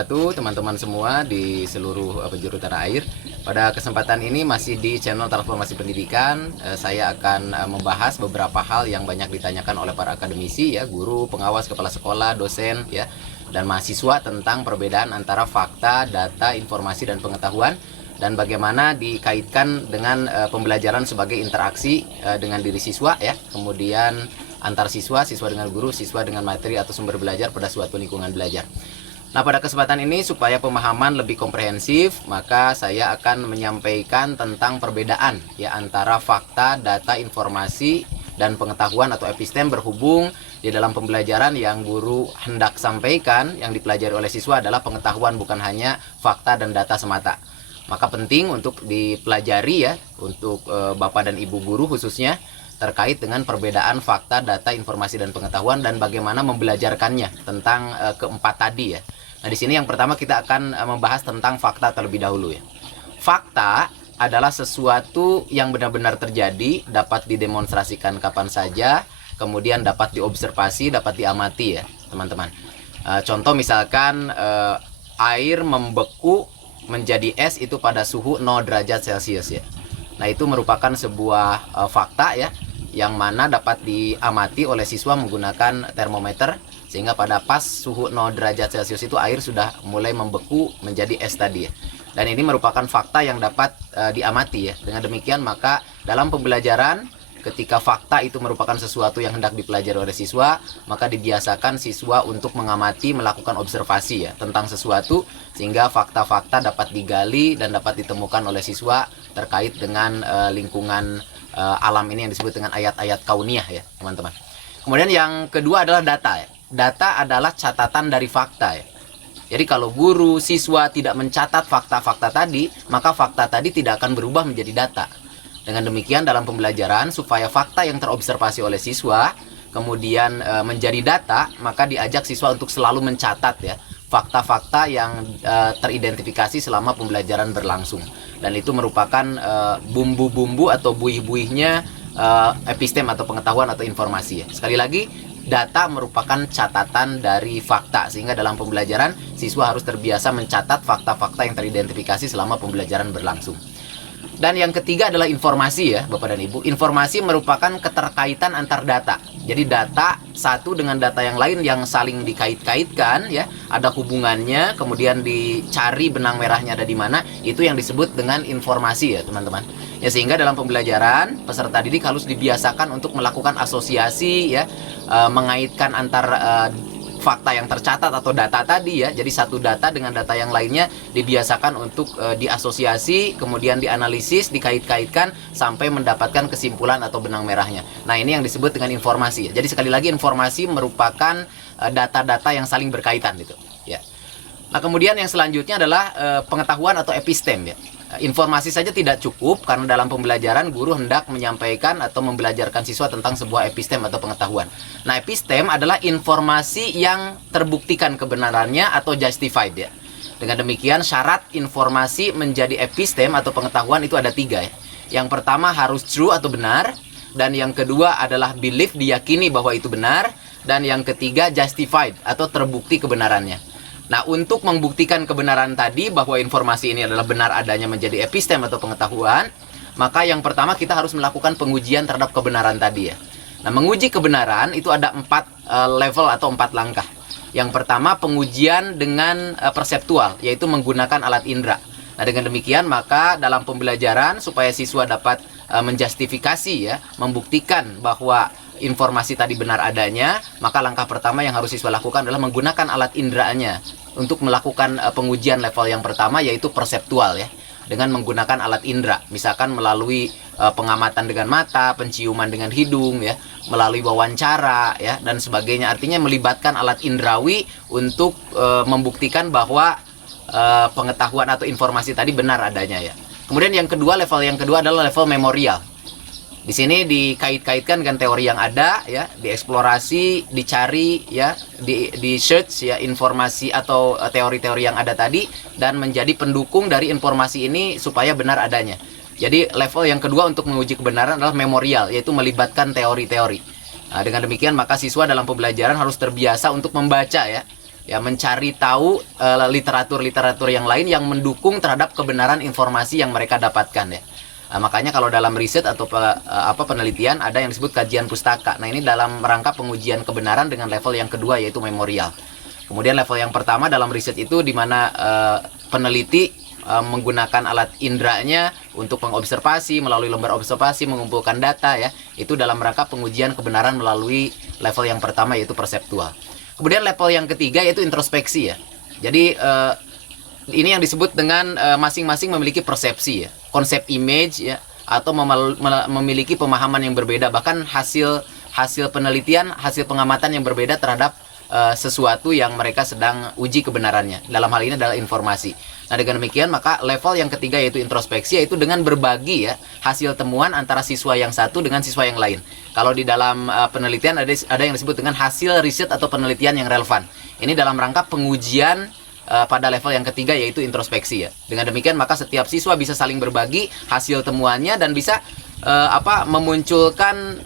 wabarakatuh, teman-teman semua di seluruh penjuru tanah air. Pada kesempatan ini masih di channel Transformasi Pendidikan, saya akan membahas beberapa hal yang banyak ditanyakan oleh para akademisi, ya, guru, pengawas, kepala sekolah, dosen, ya, dan mahasiswa tentang perbedaan antara fakta, data, informasi, dan pengetahuan, dan bagaimana dikaitkan dengan pembelajaran sebagai interaksi dengan diri siswa, ya, kemudian antar siswa, siswa dengan guru, siswa dengan materi atau sumber belajar pada suatu lingkungan belajar. Nah, pada kesempatan ini supaya pemahaman lebih komprehensif, maka saya akan menyampaikan tentang perbedaan, ya, antara fakta, data, informasi, dan pengetahuan atau epistem, berhubung di dalam pembelajaran yang guru hendak sampaikan, yang dipelajari oleh siswa adalah pengetahuan, bukan hanya fakta dan data semata. Maka penting untuk dipelajari, ya, untuk Bapak dan Ibu guru khususnya, terkait dengan perbedaan fakta, data, informasi, dan pengetahuan, dan bagaimana membelajarkannya tentang keempat tadi, ya. Nah, di sini yang pertama kita akan membahas tentang fakta terlebih dahulu, ya. Fakta adalah sesuatu yang benar-benar terjadi, dapat didemonstrasikan kapan saja, kemudian dapat diobservasi, dapat diamati, ya, teman-teman. Contoh misalkan air membeku menjadi es itu pada suhu 0 derajat Celcius, ya. Nah, itu merupakan sebuah fakta, ya, yang mana dapat diamati oleh siswa menggunakan termometer, sehingga pada pas suhu 0 derajat Celcius itu air sudah mulai membeku menjadi es tadi, ya. Dan ini merupakan fakta yang dapat diamati, ya. Dengan demikian maka dalam pembelajaran, ketika fakta itu merupakan sesuatu yang hendak dipelajari oleh siswa, maka dibiasakan siswa untuk mengamati, melakukan observasi, ya, tentang sesuatu, sehingga fakta-fakta dapat digali dan dapat ditemukan oleh siswa terkait dengan lingkungan alam ini yang disebut dengan ayat-ayat kauniyah, ya, teman-teman. Kemudian yang kedua adalah data, ya. Data adalah catatan dari fakta, ya. Jadi kalau guru, siswa tidak mencatat fakta-fakta tadi, maka fakta tadi tidak akan berubah menjadi data. Dengan demikian dalam pembelajaran, supaya fakta yang terobservasi oleh siswa kemudian menjadi data, maka diajak siswa untuk selalu mencatat, ya, fakta-fakta yang teridentifikasi selama pembelajaran berlangsung. Dan itu merupakan bumbu-bumbu atau buih-buihnya epistem atau pengetahuan atau informasi, ya. Sekali lagi, data merupakan catatan dari fakta, sehingga dalam pembelajaran siswa harus terbiasa mencatat fakta-fakta yang teridentifikasi selama pembelajaran berlangsung. Dan yang ketiga adalah informasi, ya, Bapak dan Ibu. Informasi merupakan keterkaitan antar data. Jadi data satu dengan data yang lain yang saling dikait-kaitkan, ya, ada hubungannya, kemudian dicari benang merahnya ada di mana, itu yang disebut dengan informasi, ya, teman-teman. Ya, sehingga dalam pembelajaran peserta didik harus dibiasakan untuk melakukan asosiasi, ya, mengaitkan antar fakta yang tercatat atau data tadi, ya. Jadi satu data dengan data yang lainnya dibiasakan untuk diasosiasi, kemudian dianalisis, dikait-kaitkan sampai mendapatkan kesimpulan atau benang merahnya. Nah, ini yang disebut dengan informasi, ya. Jadi sekali lagi, informasi merupakan data-data yang saling berkaitan, gitu, ya. Nah, kemudian yang selanjutnya adalah pengetahuan atau epistem, ya. Informasi saja tidak cukup, karena dalam pembelajaran guru hendak menyampaikan atau membelajarkan siswa tentang sebuah epistem atau pengetahuan. Nah, epistem adalah informasi yang terbuktikan kebenarannya atau justified, ya. Dengan demikian syarat informasi menjadi epistem atau pengetahuan itu ada 3, ya. Yang pertama harus true atau benar, dan yang kedua adalah belief, diyakini bahwa itu benar, dan yang ketiga justified atau terbukti kebenarannya. Nah, untuk membuktikan kebenaran tadi bahwa informasi ini adalah benar adanya menjadi epistem atau pengetahuan, maka yang pertama kita harus melakukan pengujian terhadap kebenaran tadi, ya. Nah, menguji kebenaran itu ada 4 level atau 4 langkah. Yang pertama pengujian dengan perseptual, yaitu menggunakan alat indera. Nah, dengan demikian maka dalam pembelajaran supaya siswa dapat menjustifikasi, ya, membuktikan bahwa informasi tadi benar adanya, maka langkah pertama yang harus siswa lakukan adalah menggunakan alat inderanya untuk melakukan pengujian level yang pertama, yaitu perseptual, ya, dengan menggunakan alat indera, misalkan melalui pengamatan dengan mata, penciuman dengan hidung, ya, melalui wawancara, ya, dan sebagainya. Artinya melibatkan alat indrawi untuk membuktikan bahwa pengetahuan atau informasi tadi benar adanya, ya. Kemudian yang kedua, level yang kedua adalah level memorial. Di sini dikait-kaitkan dengan teori yang ada, ya, dieksplorasi, dicari, ya, di search, ya, informasi atau teori-teori yang ada tadi, dan menjadi pendukung dari informasi ini supaya benar adanya. Jadi level yang kedua untuk menguji kebenaran adalah memorial, yaitu melibatkan teori-teori. Nah, dengan demikian maka siswa dalam pembelajaran harus terbiasa untuk membaca, ya, ya mencari tahu literatur-literatur yang lain yang mendukung terhadap kebenaran informasi yang mereka dapatkan ya. Makanya kalau dalam riset atau penelitian ada yang disebut kajian pustaka. Nah, ini dalam rangka pengujian kebenaran dengan level yang kedua, yaitu memorial. Kemudian level yang pertama dalam riset itu di mana peneliti menggunakan alat indranya untuk mengobservasi, melalui lembar observasi mengumpulkan data ya. Itu dalam rangka pengujian kebenaran melalui level yang pertama, yaitu perseptual. Kemudian level yang ketiga yaitu introspeksi ya. Jadi ini yang disebut dengan masing-masing memiliki persepsi ya, konsep image ya, atau memiliki pemahaman yang berbeda, bahkan hasil penelitian, hasil pengamatan yang berbeda terhadap sesuatu yang mereka sedang uji kebenarannya. Dalam hal ini adalah informasi. Nah, dengan demikian maka level yang ketiga yaitu introspeksi, yaitu dengan berbagi ya hasil temuan antara siswa yang satu dengan siswa yang lain. Kalau di dalam penelitian ada yang disebut dengan hasil riset atau penelitian yang relevan. Ini dalam rangka pengujian pada level yang ketiga, yaitu introspeksi ya. Dengan demikian maka setiap siswa bisa saling berbagi hasil temuannya dan bisa memunculkan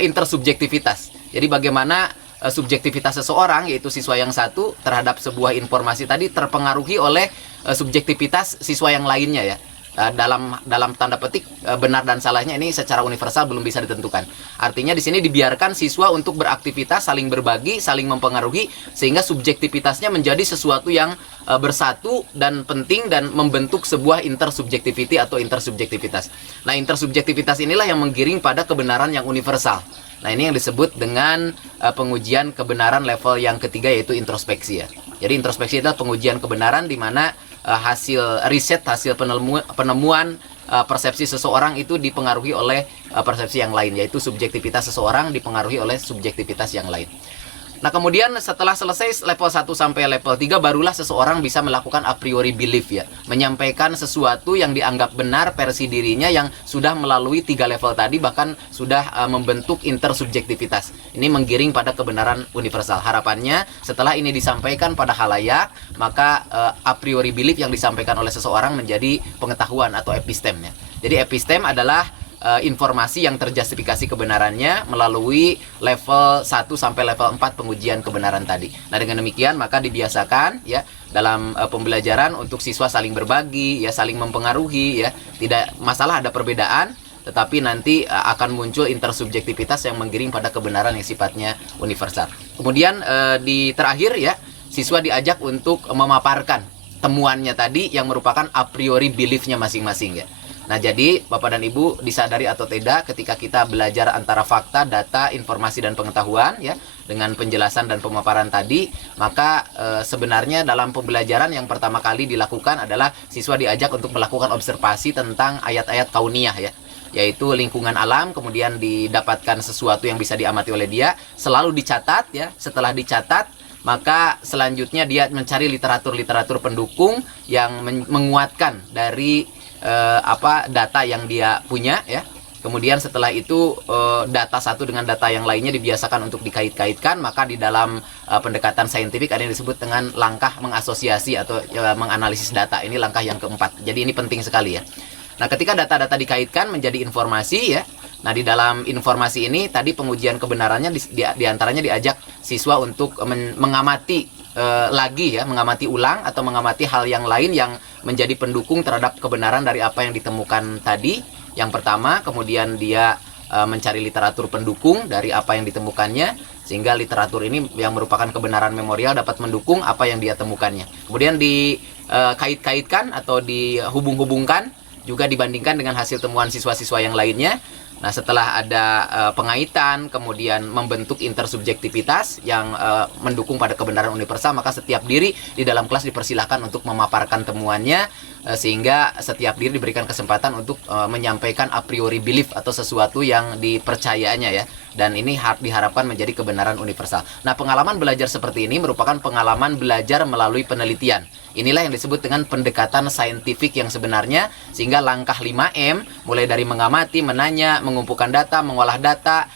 intersubjektivitas. Jadi bagaimana subjektivitas seseorang, yaitu siswa yang satu, terhadap sebuah informasi tadi terpengaruhi oleh subjektivitas siswa yang lainnya ya. Dalam tanda petik benar dan salahnya ini secara universal belum bisa ditentukan. Artinya di sini dibiarkan siswa untuk beraktivitas, saling berbagi, saling mempengaruhi, sehingga subjektivitasnya menjadi sesuatu yang bersatu dan penting dan membentuk sebuah intersubjektivity atau intersubjektivitas. Nah, intersubjektivitas inilah yang menggiring pada kebenaran yang universal. Nah, ini yang disebut dengan pengujian kebenaran level yang ketiga, yaitu introspeksi ya. Jadi introspeksi adalah pengujian kebenaran di mana hasil riset, hasil penemuan persepsi seseorang itu dipengaruhi oleh persepsi yang lain, yaitu subjektivitas seseorang dipengaruhi oleh subjektivitas yang lain. Nah, kemudian setelah selesai level 1 sampai level 3 barulah seseorang bisa melakukan a priori belief ya, menyampaikan sesuatu yang dianggap benar versi dirinya yang sudah melalui 3 level tadi, bahkan sudah membentuk intersubjektivitas. Ini menggiring pada kebenaran universal. Harapannya setelah ini disampaikan pada khalayak, maka a priori belief yang disampaikan oleh seseorang menjadi pengetahuan atau epistem ya. Jadi epistem adalah informasi yang terjustifikasi kebenarannya melalui level 1 sampai level 4 pengujian kebenaran tadi. Nah, dengan demikian maka dibiasakan ya dalam pembelajaran untuk siswa saling berbagi ya, saling mempengaruhi ya. Tidak masalah ada perbedaan, tetapi nanti akan muncul intersubjektivitas yang menggiring pada kebenaran yang sifatnya universal. Kemudian di terakhir ya, siswa diajak untuk memaparkan temuannya tadi yang merupakan a priori belief-nya masing-masing ya. Nah, jadi Bapak dan Ibu disadari atau tidak, ketika kita belajar antara fakta, data, informasi, dan pengetahuan ya, dengan penjelasan dan pemaparan tadi, maka sebenarnya dalam pembelajaran yang pertama kali dilakukan adalah siswa diajak untuk melakukan observasi tentang ayat-ayat kauniyah ya, yaitu lingkungan alam, kemudian didapatkan sesuatu yang bisa diamati oleh dia, selalu dicatat ya. Setelah dicatat, maka selanjutnya dia mencari literatur-literatur pendukung yang menguatkan dari data yang dia punya ya. Kemudian setelah itu data satu dengan data yang lainnya dibiasakan untuk dikait-kaitkan. Maka di dalam pendekatan saintifik ada yang disebut dengan langkah mengasosiasi atau menganalisis data. Ini langkah yang keempat. Jadi ini penting sekali ya. Nah, ketika data-data dikaitkan menjadi informasi ya. Nah, di dalam informasi ini tadi pengujian kebenarannya diantaranya diajak siswa untuk mengamati lagi ya, mengamati ulang atau mengamati hal yang lain yang menjadi pendukung terhadap kebenaran dari apa yang ditemukan tadi. Yang pertama, kemudian dia mencari literatur pendukung dari apa yang ditemukannya, sehingga literatur ini yang merupakan kebenaran memorial dapat mendukung apa yang dia temukannya. Kemudian dikait-kaitkan atau dihubung-hubungkan, juga dibandingkan dengan hasil temuan siswa-siswa yang lainnya. Nah, setelah ada pengaitan, kemudian membentuk intersubjektivitas yang mendukung pada kebenaran universal, maka setiap diri di dalam kelas dipersilahkan untuk memaparkan temuannya, sehingga setiap diri diberikan kesempatan untuk menyampaikan a priori belief atau sesuatu yang dipercayanya ya. Dan ini diharapkan menjadi kebenaran universal. Nah, pengalaman belajar seperti ini merupakan pengalaman belajar melalui penelitian. Inilah yang disebut dengan pendekatan saintifik yang sebenarnya, sehingga langkah 5M, mulai dari mengamati, menanya, mengumpulkan data, mengolah data,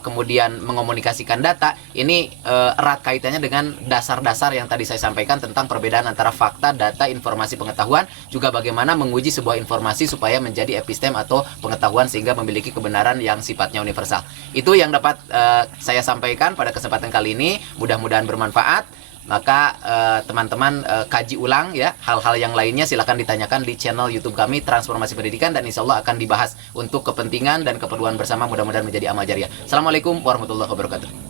kemudian mengomunikasikan data. Ini erat kaitannya dengan dasar-dasar yang tadi saya sampaikan tentang perbedaan antara fakta, data, informasi, pengetahuan, juga bagaimana menguji sebuah informasi supaya menjadi epistem atau pengetahuan sehingga memiliki kebenaran yang sifatnya universal. Itu yang dapat saya sampaikan pada kesempatan kali ini. Mudah-mudahan bermanfaat. Maka teman-teman kaji ulang ya, hal-hal yang lainnya silakan ditanyakan di channel YouTube kami Transformasi Pendidikan, dan insya Allah akan dibahas untuk kepentingan dan keperluan bersama, mudah-mudahan menjadi amal jariah. Assalamualaikum warahmatullahi wabarakatuh.